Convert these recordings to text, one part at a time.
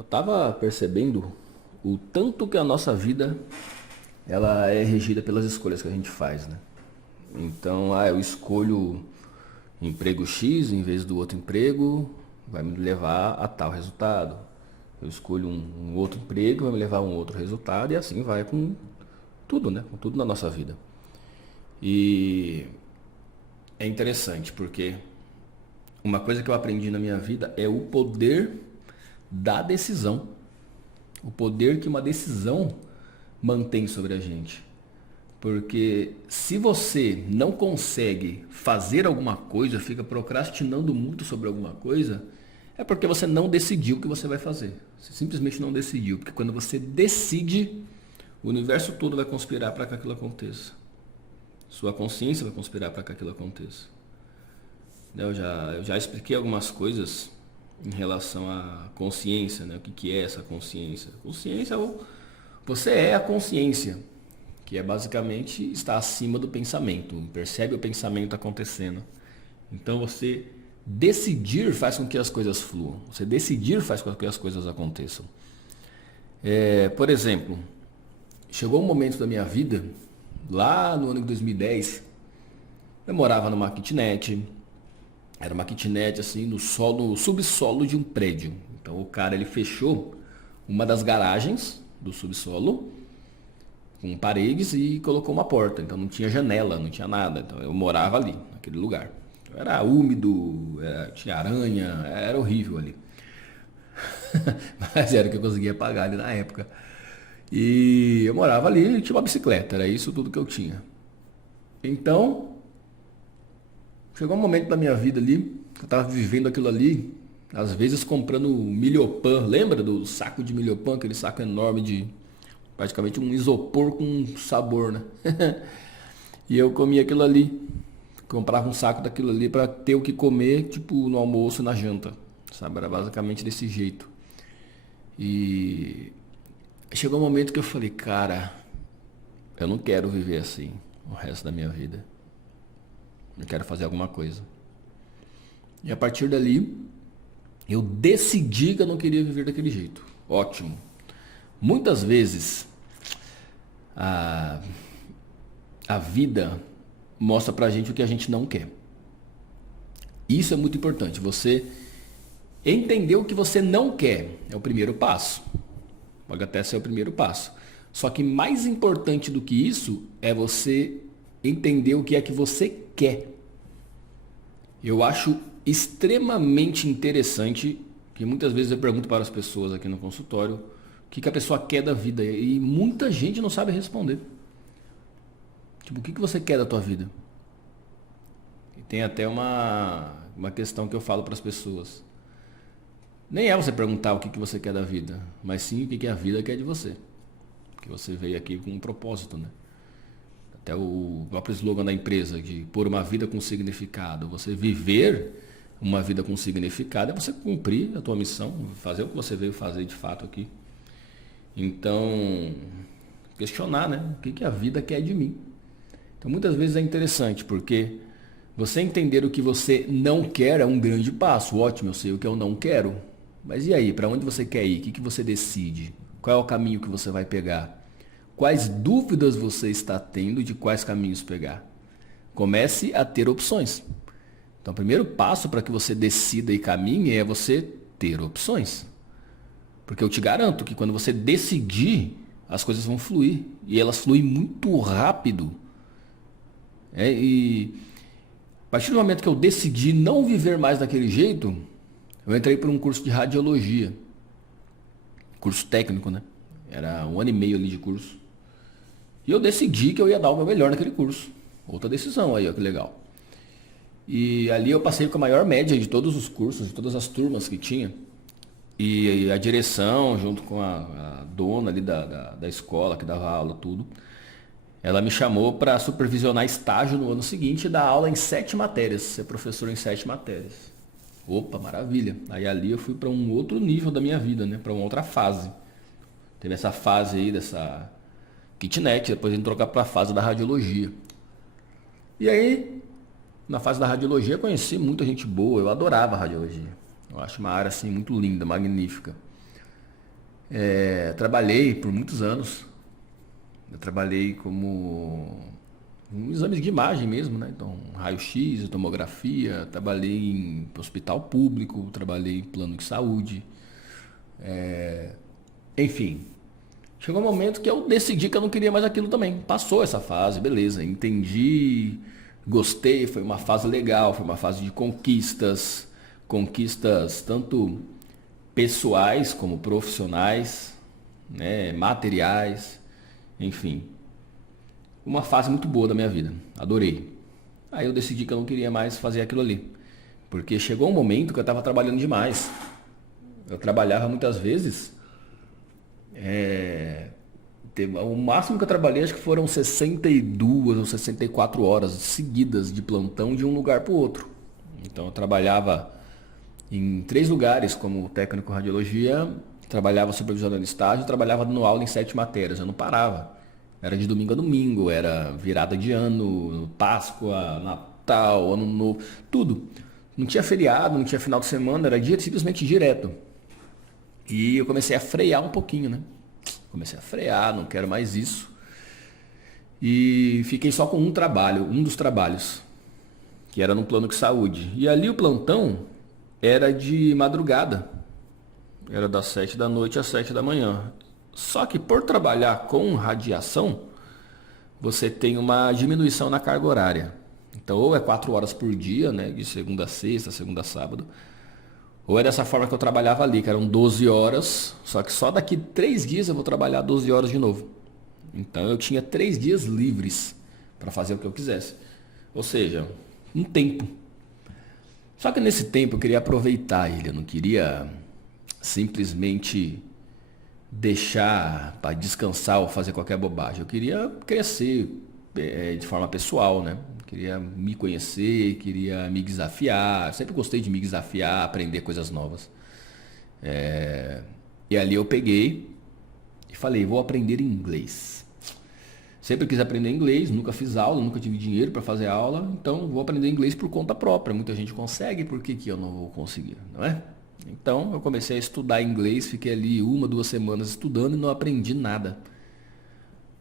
Eu tava percebendo o tanto que a nossa vida ela é regida pelas escolhas que a gente faz, né? Então, eu escolho emprego X em vez do outro emprego, vai me levar a tal resultado. Eu escolho um outro emprego, vai me levar a um outro resultado e assim vai com tudo, né? Com tudo na nossa vida. E é interessante porque uma coisa que eu aprendi na minha vida é o poder da decisão. O poder que uma decisão mantém sobre a gente. Porque se você não consegue fazer alguma coisa, fica procrastinando muito sobre alguma coisa, é porque você não decidiu o que você vai fazer. Você simplesmente não decidiu. Porque quando você decide, o universo todo vai conspirar para que aquilo aconteça. Sua consciência vai conspirar para que aquilo aconteça. Eu já expliquei algumas coisas em relação à consciência, né? O que é essa consciência? Consciência você é a consciência, que é basicamente estar acima do pensamento, percebe o pensamento acontecendo. Então você decidir faz com que as coisas fluam, você decidir faz com que as coisas aconteçam. Por exemplo, chegou um momento da minha vida, lá no ano de 2010, eu morava numa kitnet. Era uma kitnet assim no subsolo de um prédio. Então o cara ele fechou uma das garagens do subsolo com paredes e colocou uma porta. Então não tinha janela, não tinha nada. Então eu morava ali, naquele lugar. Era úmido, tinha aranha, era horrível ali. Mas era o que eu conseguia pagar ali na época. E eu morava ali e tinha uma bicicleta, era isso tudo que eu tinha. Então, chegou um momento da minha vida ali, que eu estava vivendo aquilo ali, às vezes comprando milhopan, lembra do saco de milhopan, aquele saco enorme de praticamente um isopor com sabor, né? E eu comia aquilo ali, comprava um saco daquilo ali para ter o que comer, tipo no almoço e na janta, sabe? Era basicamente desse jeito. E chegou um momento que eu falei, cara, eu não quero viver assim o resto da minha vida. Eu quero fazer alguma coisa. E a partir dali, eu decidi que eu não queria viver daquele jeito. Ótimo. Muitas vezes, a, a vida mostra pra gente o que a gente não quer. Isso é muito importante. Você entender o que você não quer é o primeiro passo. Pode até ser o primeiro passo. Só que mais importante do que isso é você entender o que é que você quer. Eu acho extremamente interessante que muitas vezes eu pergunto para as pessoas aqui no consultório o que a pessoa quer da vida e muita gente não sabe responder. Tipo, o que você quer da tua vida? E tem até uma questão que eu falo para as pessoas. Nem é você perguntar o que você quer da vida, mas sim o que a vida quer de você. Porque você veio aqui com um propósito, né? Até o próprio slogan da empresa de pôr uma vida com significado. Você viver uma vida com significado é você cumprir a tua missão, fazer o que você veio fazer de fato aqui. Então, questionar, né? O que a vida quer de mim? Então, muitas vezes é interessante, porque você entender o que você não quer é um grande passo. Ótimo, eu sei o que eu não quero. Mas e aí, para onde você quer ir? O que você decide? Qual é o caminho que você vai pegar? Quais dúvidas você está tendo de quais caminhos pegar? Comece a ter opções. Então, o primeiro passo para que você decida e caminhe é você ter opções. Porque eu te garanto que quando você decidir, as coisas vão fluir. E elas fluem muito rápido. E a partir do momento que eu decidi não viver mais daquele jeito, eu entrei para um curso de radiologia. Curso técnico, né? Era 1 ano e meio ali de curso. E eu decidi que eu ia dar o meu melhor naquele curso. Outra decisão aí, ó, que legal. E ali eu passei com a maior média de todos os cursos, de todas as turmas que tinha. E a direção, junto com a dona ali da escola, que dava aula, tudo, ela me chamou para supervisionar estágio no ano seguinte e dar aula em 7 matérias, ser professor em 7 matérias. Opa, maravilha. Aí ali eu fui para um outro nível da minha vida, né? Para uma outra fase. Teve essa fase aí dessa kitnet, depois a gente trocar para a fase da radiologia. E aí, na fase da radiologia, eu conheci muita gente boa, eu adorava a radiologia. Eu acho uma área assim muito linda, magnífica. Trabalhei por muitos anos. Eu trabalhei como exames de imagem mesmo, né? Então, raio-x, tomografia, trabalhei em hospital público, trabalhei em plano de saúde. Enfim, chegou um momento que eu decidi que eu não queria mais aquilo também. Passou essa fase, beleza, entendi, gostei, foi uma fase legal, foi uma fase de conquistas, conquistas tanto pessoais como profissionais, né, materiais, enfim. Uma fase muito boa da minha vida, adorei. Aí eu decidi que eu não queria mais fazer aquilo ali, porque chegou um momento que eu estava trabalhando demais. Eu trabalhava muitas vezes, o máximo que eu trabalhei acho que foram 62 ou 64 horas seguidas de plantão de um lugar para o outro. Então eu trabalhava em 3 lugares como técnico em radiologia, trabalhava supervisionando estágio, trabalhava dando aula em 7 matérias, eu não parava. Era de domingo a domingo, era virada de ano, Páscoa, Natal, Ano Novo, tudo. Não tinha feriado, não tinha final de semana, era dia simplesmente direto. E eu comecei a frear um pouquinho, né? Comecei a frear, não quero mais isso. E fiquei só com um trabalho, um dos trabalhos, que era no plano de saúde. E ali o plantão era de madrugada. Era das 7 da noite às 7 da manhã. Só que por trabalhar com radiação, você tem uma diminuição na carga horária. Então, ou é 4 horas por dia, né? De segunda a sexta, segunda a sábado. Ou é dessa forma que eu trabalhava ali, que eram 12 horas. Só que só daqui 3 dias eu vou trabalhar 12 horas de novo. Então, eu tinha 3 dias livres para fazer o que eu quisesse. Ou seja, um tempo. Só que nesse tempo eu queria aproveitar ele. Eu não queria simplesmente deixar para descansar ou fazer qualquer bobagem. Eu queria crescer de forma pessoal, né? Queria me conhecer, queria me desafiar. Sempre gostei de me desafiar, aprender coisas novas. E ali eu peguei e falei, vou aprender inglês. Sempre quis aprender inglês, nunca fiz aula, nunca tive dinheiro para fazer aula, então vou aprender inglês por conta própria. Muita gente consegue, por que eu não vou conseguir, não é? Então eu comecei a estudar inglês, fiquei ali 1, 2 semanas estudando e não aprendi nada.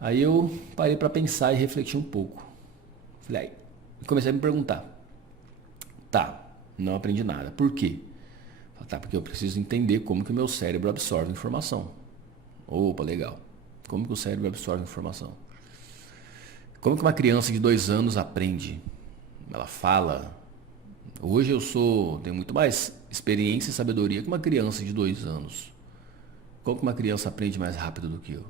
Aí eu parei para pensar e refletir um pouco. Falei, aí, comecei a me perguntar. Tá, não aprendi nada. Por quê? Falei, tá, porque eu preciso entender como que o meu cérebro absorve informação. Opa, legal. Como que o cérebro absorve informação? Como que uma criança de 2 anos aprende? Ela fala. Hoje tenho muito mais experiência e sabedoria que uma criança de 2 anos. Como que uma criança aprende mais rápido do que eu?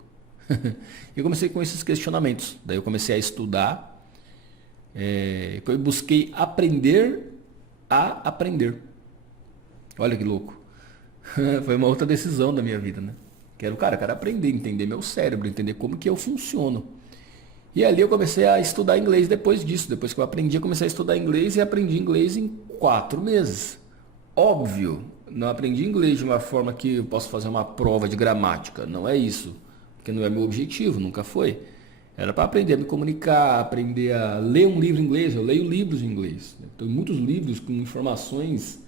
E eu comecei com esses questionamentos. Daí eu comecei a estudar. Eu busquei aprender a aprender. Olha que louco. Foi uma outra decisão da minha vida, né? Quero aprender, entender meu cérebro, entender como que eu funciono. E ali eu comecei a estudar inglês depois disso. Depois que eu aprendi, eu comecei a estudar inglês e aprendi inglês em 4 meses. Óbvio, não aprendi inglês de uma forma que eu posso fazer uma prova de gramática. Não é isso, porque não é meu objetivo, nunca foi. Era para aprender a me comunicar, aprender a ler um livro em inglês. Eu leio livros em inglês. Tenho muitos livros com informações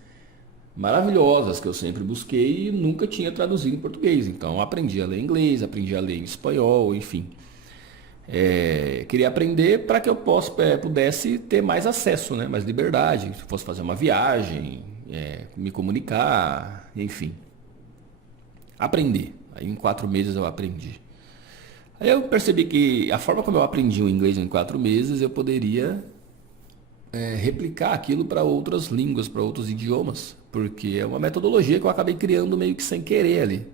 maravilhosas que eu sempre busquei e nunca tinha traduzido em português. Então aprendi a ler inglês, aprendi a ler em espanhol, enfim. Queria aprender para que eu pudesse ter mais acesso, né? Mais liberdade, se fosse fazer uma viagem, me comunicar, enfim. Aprender. Aí em 4 meses eu aprendi. Aí eu percebi que a forma como eu aprendi o inglês em 4 meses, eu poderia replicar aquilo para outras línguas, para outros idiomas, porque é uma metodologia que eu acabei criando meio que sem querer ali.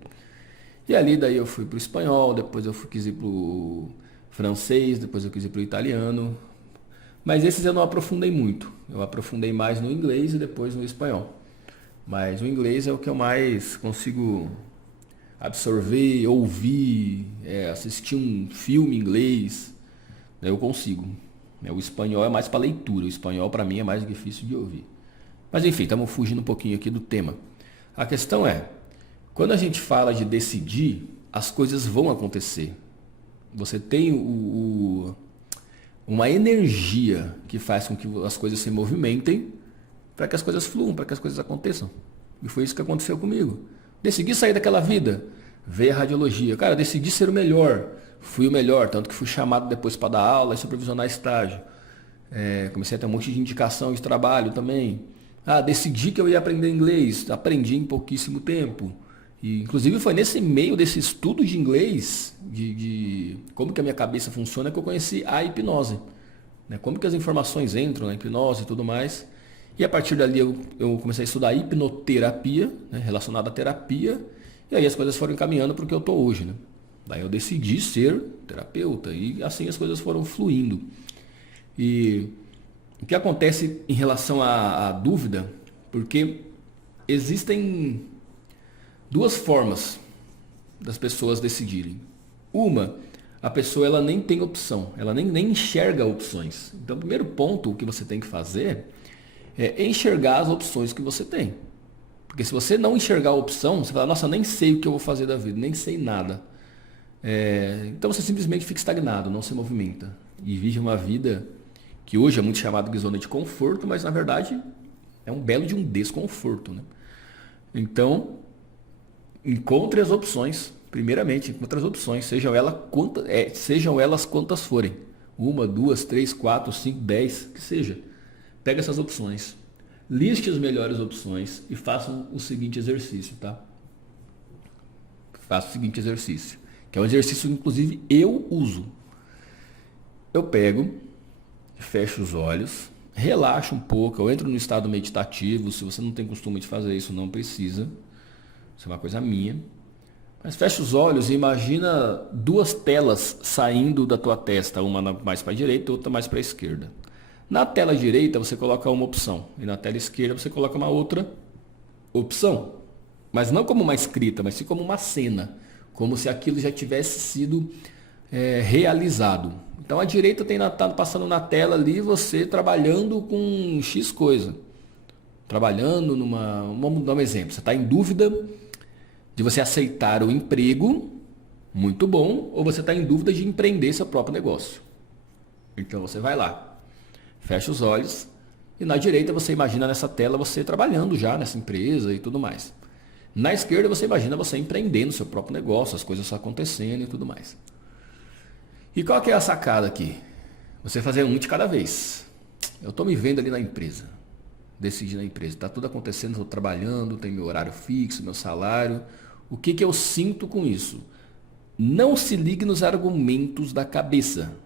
E ali daí eu fui para o espanhol, depois eu quis ir para o francês, depois eu quis ir para o italiano. Mas esses eu não aprofundei muito. Eu aprofundei mais no inglês e depois no espanhol. Mas o inglês é o que eu mais consigo absorver, ouvir, assistir um filme em inglês. Eu consigo. O espanhol é mais para leitura. O espanhol para mim é mais difícil de ouvir. Mas enfim, estamos fugindo um pouquinho aqui do tema. A questão é, quando a gente fala de decidir, as coisas vão acontecer. Você tem uma energia que faz com que as coisas se movimentem para que as coisas fluam, para que as coisas aconteçam. E foi isso que aconteceu comigo. Decidi sair daquela vida. Veio a radiologia. Cara, decidi ser o melhor. Fui o melhor, tanto que fui chamado depois para dar aula e supervisionar estágio. Comecei a ter um monte de indicação de trabalho também. Decidi que eu ia aprender inglês. Aprendi em pouquíssimo tempo. E, inclusive foi nesse meio desse estudo de inglês, de como que a minha cabeça funciona, que eu conheci a hipnose. Né? Como que as informações entram na hipnose e tudo mais. E a partir dali eu comecei a estudar hipnoterapia, né? Relacionada à terapia. E aí as coisas foram encaminhando para o que eu estou hoje. Né? Daí eu decidi ser terapeuta e assim as coisas foram fluindo. E o que acontece em relação à dúvida, porque existem duas formas das pessoas decidirem. Uma, a pessoa ela nem tem opção, ela nem enxerga opções. Então o primeiro ponto o que você tem que fazer é enxergar as opções que você tem. Porque se você não enxergar a opção, você fala, nossa, nem sei o que eu vou fazer da vida, nem sei nada. Então você simplesmente fica estagnado, não se movimenta. E vive uma vida que hoje é muito chamada de zona de conforto, mas na verdade é um belo de um desconforto. Né? Então, encontre as opções. Primeiramente, encontre as opções, sejam elas quantas forem. 1, 2, 3, 4, 5, 10, que seja. Pega essas opções. Liste as melhores opções e façam o seguinte exercício, tá? Faça o seguinte exercício, que é um exercício que inclusive eu uso. Eu pego, fecho os olhos, relaxo um pouco, eu entro no estado meditativo. Se você não tem costume de fazer isso, não precisa. Isso é uma coisa minha. Mas fecha os olhos e imagina duas telas saindo da tua testa, uma mais para a direita e outra mais para a esquerda. Na tela direita você coloca uma opção e na tela esquerda você coloca uma outra opção. Mas não como uma escrita, mas sim como uma cena, como se aquilo já tivesse sido realizado. Então a direita tá passando na tela ali você trabalhando com X coisa. Trabalhando vamos dar um exemplo, você está em dúvida de você aceitar o emprego, muito bom, ou você está em dúvida de empreender seu próprio negócio. Então você vai lá. Fecha os olhos e na direita você imagina nessa tela você trabalhando já nessa empresa e tudo mais. Na esquerda você imagina você empreendendo seu próprio negócio, as coisas acontecendo e tudo mais. E qual que é a sacada aqui? Você fazer um de cada vez. Eu estou me vendo ali na empresa, decidi na empresa, está tudo acontecendo, estou trabalhando, tem meu horário fixo, meu salário. O que eu sinto com isso? Não se ligue nos argumentos da cabeça.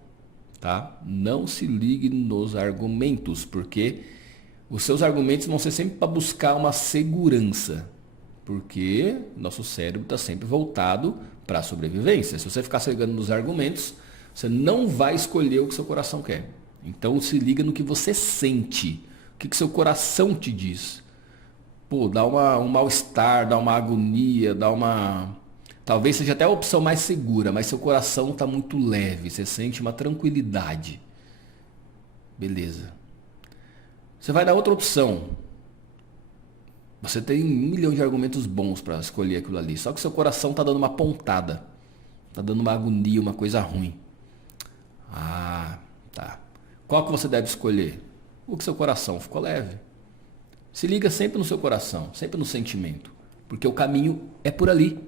Tá? Não se ligue nos argumentos, porque os seus argumentos vão ser sempre para buscar uma segurança, porque nosso cérebro está sempre voltado para a sobrevivência. Se você ficar se ligando nos argumentos, você não vai escolher o que seu coração quer. Então se liga no que você sente, o que seu coração te diz. Pô, dá um mal-estar, dá uma agonia, talvez seja até a opção mais segura, mas seu coração está muito leve, você sente uma tranquilidade. Beleza. Você vai na outra opção. Você tem 1 milhão de argumentos bons para escolher aquilo ali, só que seu coração está dando uma pontada, está dando uma agonia, uma coisa ruim. Tá. Qual que você deve escolher? O que seu coração ficou leve. Se liga sempre no seu coração, sempre no sentimento, porque o caminho é por ali.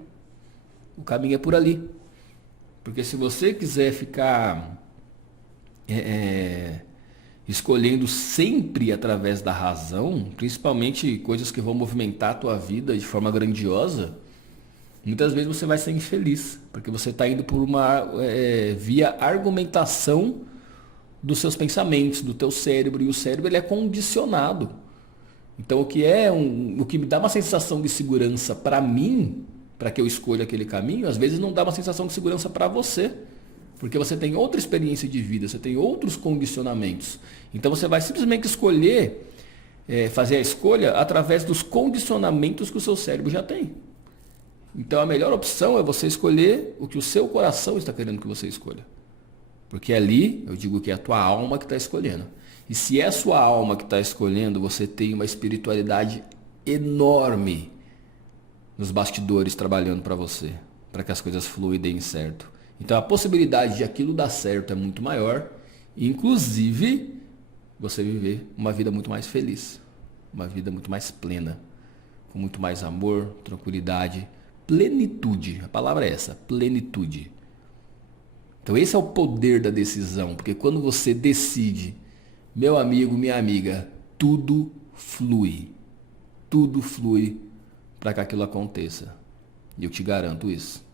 O caminho é por ali. Porque se você quiser ficar escolhendo sempre através da razão, principalmente coisas que vão movimentar a tua vida de forma grandiosa, muitas vezes você vai ser infeliz, porque você está indo por uma via argumentação dos seus pensamentos, do teu cérebro, e o cérebro ele é condicionado. Então o que me dá uma sensação de segurança para mim, para que eu escolha aquele caminho, às vezes não dá uma sensação de segurança para você, porque você tem outra experiência de vida, você tem outros condicionamentos. Então você vai simplesmente escolher, fazer a escolha através dos condicionamentos que o seu cérebro já tem. Então a melhor opção é você escolher o que o seu coração está querendo que você escolha. Porque ali, eu digo que é a tua alma que está escolhendo. E se é a sua alma que está escolhendo, você tem uma espiritualidade enorme nos bastidores trabalhando para você, para que as coisas fluam e deem certo. Então a possibilidade de aquilo dar certo é muito maior, e inclusive você viver uma vida muito mais feliz, uma vida muito mais plena, com muito mais amor, tranquilidade, plenitude. A palavra é essa, plenitude. Então esse é o poder da decisão, porque quando você decide, meu amigo, minha amiga, tudo flui. Tudo flui para que aquilo aconteça. E eu te garanto isso.